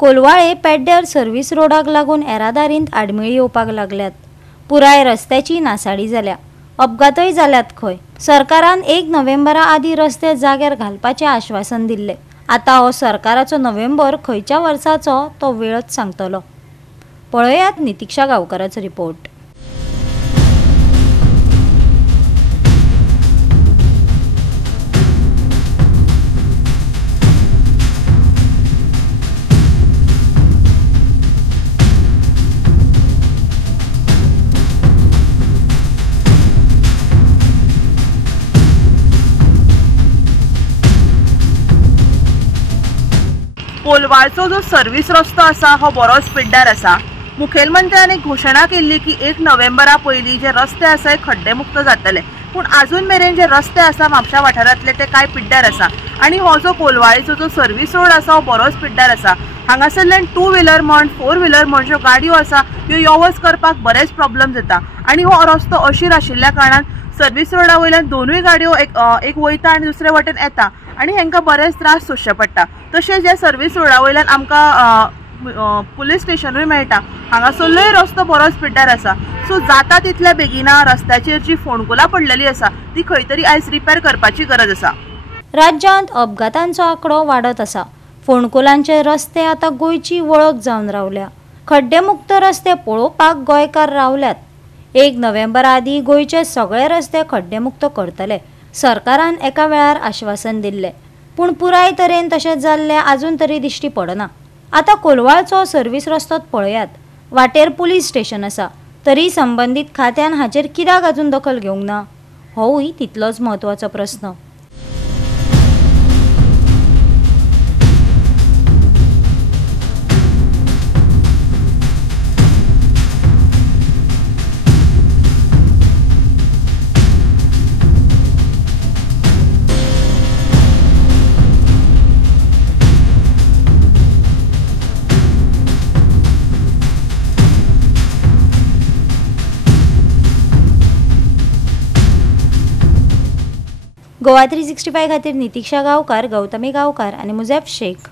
Colvale पेड्ड्यार service रोडाक लागून येरादारींत आडमेळी येवपाक लागल्यात। पुराय रस्त्याची नासाडी जाल्या, अपघातय जाल्यात खंय। सरकारान 1 नोव्हेंबरा आदी रस्ते जाग्यार घालपाचे आश्वासन दिल्ले। आता हो सरकाराचो नोव्हेंबर खंयच्या वर्साचो तो वेळच सांगतलो। पळयात नितीक्षा गांवकाराचो रिपोर्ट। कोलवाळचो जो सर्व्हिस रस्तो आसा हो बरो स्पीडार आसा। मुखेलमंत्र्यान एक घोषणा केल्ली की 1 नोव्हेंबरा पयलीं जे रस्ते आसा खड्डे मुक्त जातले, पूण अजून मेरेन जे रस्ते आसा म्हापशा वाठारांतले ते काय पिड्ड्यार आसा। आणि हो जो कोलवाळेचो जो सर्व्हिस रोड आसा हो बरो स्पीडार आसा। हांगासरल्यान 2 व्हिलर म्हण 4 व्हिलर म्हण ज्यो गाडयो आसा ह्यो येवच करपाक बरेच प्रॉब्लेम जाता। आणि हो रस्तो अशीर आशिल्ल्या कारणान सर्व्हिस रोडा वयल्यान दोनूय गाडयो एक वयता आनी दुसरे वटेन येता आणि हेंकां बरेच त्रास सोंसचे पडटा। तशेंच ह्या सर्व्हिस रोडा वयल्यान आमकां पुलीस स्टेशनूय मेळटा। हांगासरलोय रस्तो बरो स्पीडार आसा। सो जाता तितल्या बेगिना रस्त्याचेर जी फोंडकुलां पडलेली आसा ती खंय तरी आयज रिपेर करपाची गरज आसा। राज्यांत अपघातांचो आंकडो वाडत आसा। फोंडकुलांचे रस्ते आतां गोंयची वळख जावन रावल्या। खड्डेमुक्त रस्ते पळोवपाक गोंयकार रावल्यात। 1 नोव्हेंबरा आदी गोंयचे सगळे रस्ते खड्डेमुक्त करतले। सरकारान एका वेळार आश्वासन दिल्ले, पूण पुराय तरेन तशें जाल्ले अजून तरी दिश्टी पडना। आता कोलवाळचो सर्व्हिस रस्तो पळयात। वाटेर पुलीस स्टेशन आसा, तरी संबंधित खात्यान हाचेर कित्याक अजून दखल घेवंक ना, होय तितलोच म्हत्वाचो प्रस्न। गोवा 365 खातीर नितीक्षा गांवकार, गौतमी गांवकार आनी मुझेफ शेख।